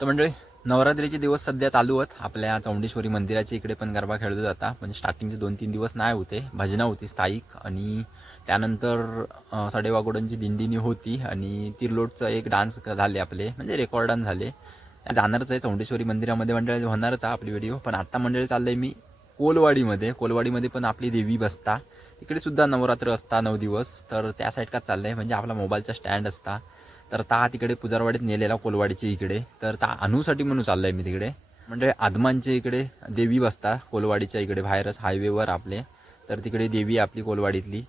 तर म्हणजे नवरात्रीचे दिवस सध्या चालू आहेत आपल्या चौंडेश्वरी मंदिराच्या इकडे पण गरबा खेळला जाता. म्हणजे स्टार्टिंगचे 2-3 दिवस नाही होते, भजनं होती स्थायिक आणि त्यानंतर सडेवाघोडांची दिंडीनी होती आणि तिरलोटचं एक डान्स झाले आपले, म्हणजे रेकॉर्ड डान्स झाले. जाणारच आहे चौंडेश्वरी मंदिरामध्ये मंडळी, होणारच आहे आपली व्हिडिओ. पण आत्ता मंडळी चाललं आहे मी कोलवाडीमध्ये पण आपली देवी बसता, तिकडे सुद्धा नवरात्र असता 9 दिवस. तर त्या साईडकाच चाललं आहे, म्हणजे आपला मोबाईलचा स्टँड असता. तर ता तिकडे पुजारवाडीत नेलेला कोलवाडीच्या इकडे, तर ता आणूसाठी म्हणून चाललं आहे मी तिकडे. म्हणजे आदमांच्या इकडे देवी बसता कोलवाडीच्या इकडे बाहेरच हायवेवर आपले. तर तिकडे देवी आपली कोलवाडीतली,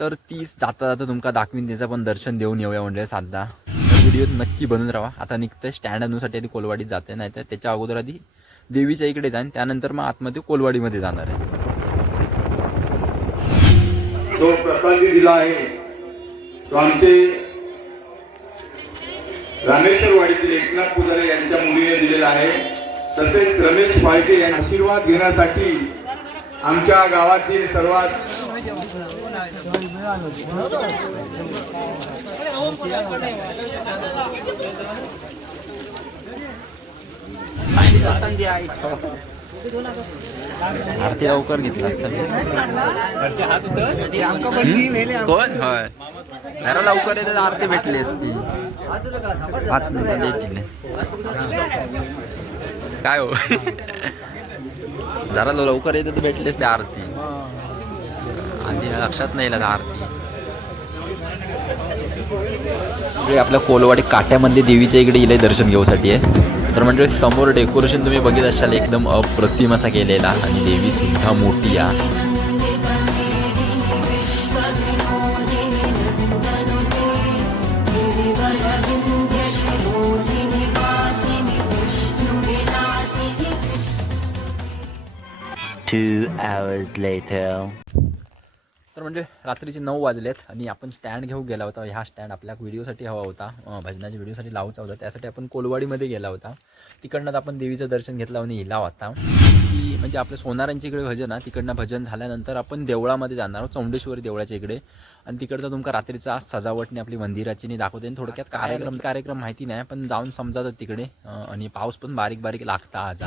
तर तीच जाता जाता तुमका दाखवीन, त्याचं पण दर्शन देऊन येऊया म्हणजे साधा. तर व्हिडिओ नक्की बनवून राहा. आता निघतं स्टँड आणूसाठी आधी कोलवाडीत जाते, नाही तर त्याच्या अगोदर आधी देवीच्या इकडे जाईन, त्यानंतर मग आतमध्ये कोलवाडीमध्ये जाणार आहे. जो प्रसाद दिला आहे तो आमचे रामेश्वरवाडीतील एकनाथ पुजारे यांच्या मुलीने दिलेला आहे. तसेच रमेश फाळके यांना आशीर्वाद घेण्यासाठी आमच्या गावातील सर्वात आरती लवकर घेतला कोण होय जरा लवकर येतं आरती भेटली असती. 5 मिनिटं लेट केले काय हो जरा लवकर येतं तर भेटलीच ते आरती, आधी लक्षात नाही येईल आरती. आपल्या कोलवाडी काट्यामध्ये देवीच्या इकडे इले दर्शन घेऊसाठी आहे. तर म्हणजे समोर डेकोरेशन तुम्ही बघित असाल एकदम अप्रतिम असा केलेला आणि देवी सुद्धा मोठी आहे. तर म्हणजे रात्रीचे 9 वाजलेत आणि आपण स्टँड घेऊन गेला होता. ह्या स्टँड आपल्या व्हिडिओसाठी हवा होता, भजनाच्या व्हिडिओसाठी लावचा होता, त्यासाठी आपण कोलवाडीमध्ये गेला होता. तिकडनं आपण देवीचं दर्शन घेतलं आणि हिला होता की म्हणजे आपल्या सोनारांच्या इकडे भजन आहे. तिकडनं भजन झाल्यानंतर आपण देवळामध्ये जाणार आहोत, चौंडेश्वरी देवळाच्या इकडे. आणि तिकडचा तुमका रात्रीचा सजावटने आपली मंदिराची नाही दाखवते. आणि थोडक्यात कार्यक्रम माहिती नाही, पण जाऊन समजातात तिकडे. आणि पाऊस पण बारीक बारीक लागता आज.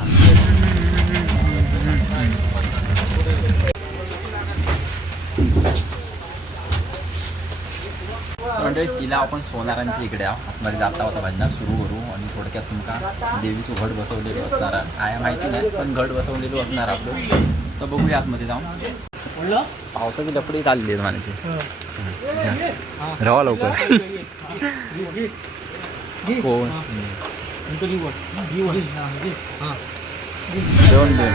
म्हणजे तिला आपण सोनारांच्या इकडे आतमध्ये जाता होता भजनात सुरू करू आणि थोडक्यात तुमका देवीचं घट बसवलेलं असणार काय माहिती नाही, पण घट बसवलेलं असणार आपलं. तर बघूया आतमध्ये जाऊन. पावसाची लपडी चालली आहेत म्हणायची, राहा लवकर कोण जेवण दे.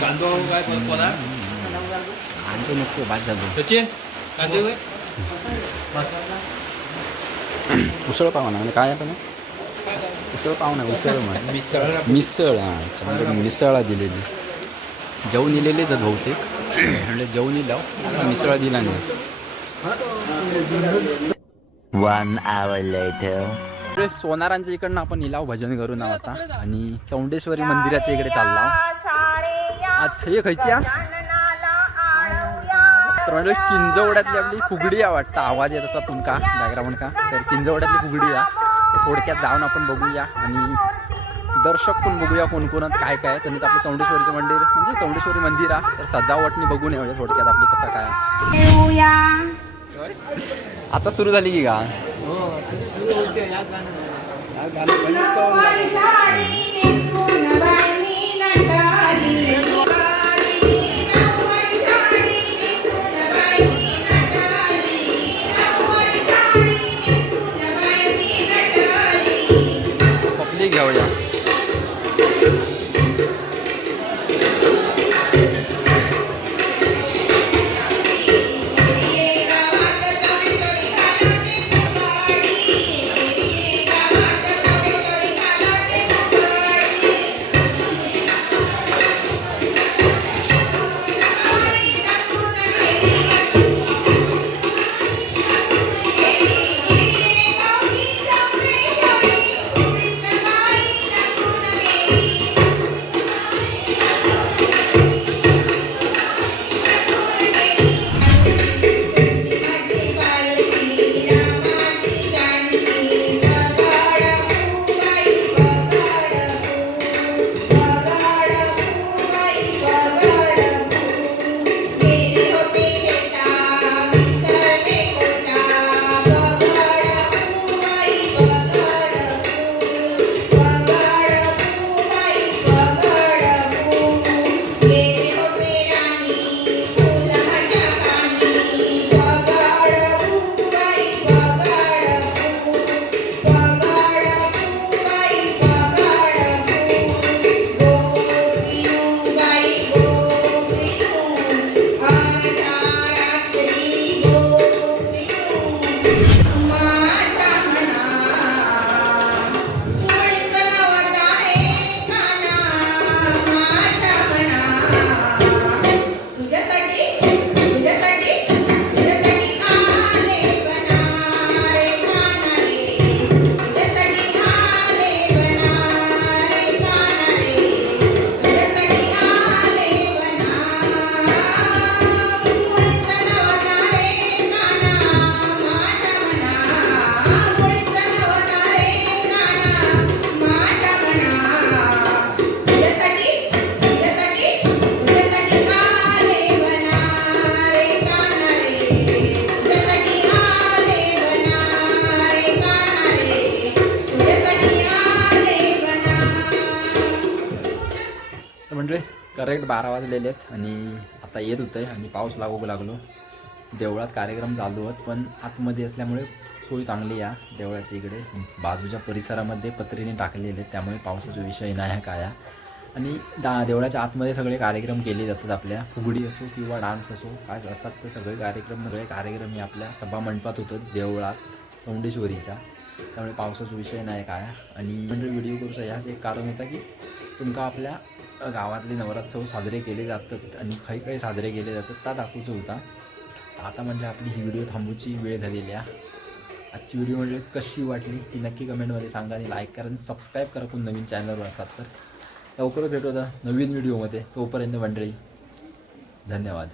Ganto काय कोणा कांदे नको भात झालो सचिन कांदे होय उसळ पाव ना म्हणजे काय आपण उसळ पाव ना उसळ म्हण मिसळ हां चांगलं मिसळा दिलेली जेवून इलेलेच आहेत बहुतेक म्हणजे जेवून इलाव मिसळ दिला नाही 1 hour later. सोनारांच्या इकडनं आपण इलाव भजन करून आहोत आता आणि चौंडेश्वरी मंदिराच्या इकडे चालला आज हे खायची तर म्हणजे किंजवड्यातली आपली फुगडी आहे वाटतं आवाज येत असा तुमका बॅकग्राऊंड का तर किंजवड्यातली फुगडी आहे थोडक्यात जाऊन आपण बघूया आणि दर्शक पण बघूया कोण कोणात काय काय त्यांचं आपलं चौंडेश्वरीचं मंदिर म्हणजे चौंडेश्वरी मंदिर आहे तर सजावटनी बघून येऊया थोडक्यात आपली कसं काय आता सुरू झाली की का पब्लिक घेऊया म्हणजे करेक्ट 12 वाजलेले आहेत आणि आता येत होतं आणि पाऊस लागू लागलो देवळात कार्यक्रम चालू आहेत पण आतमध्ये असल्यामुळे सोय चांगली या देवळाच्या इकडे बाजूच्या परिसरामध्ये पत्रीने टाकलेले आहेत त्यामुळे पावसाचा विषय नाही आहे काय आणि देवळाच्या आतमध्ये सगळे कार्यक्रम केले जातात आपल्या फुगडी असो किंवा डान्स असो काय असतात ते सगळे कार्यक्रम हे आपल्या सभामंडपात होतात देवळात चौंडेश्वरीच्या त्यामुळे पावसाचा विषय नाही काय आणि म्हणजे व्हिडिओ करूचा ह्याच एक कारण होता की तुमका आपल्या गावातले नवरात्रोत्सव साजरे केले जातात आणि काही साजरे केले जातात त्या दाखवूचं होता आता म्हणजे आपली ही व्हिडिओ थांबूची वेळ झालेली आहे आजची व्हिडिओ म्हणजे कशी वाटली ती नक्की कमेंटमध्ये सांगा आणि लाईक करा आणि सबस्क्राईब करा कोण नवीन चॅनलवर असाल तर लवकरच भेटू आता नवीन व्हिडिओमध्ये तोपर्यंत मंडळी धन्यवाद.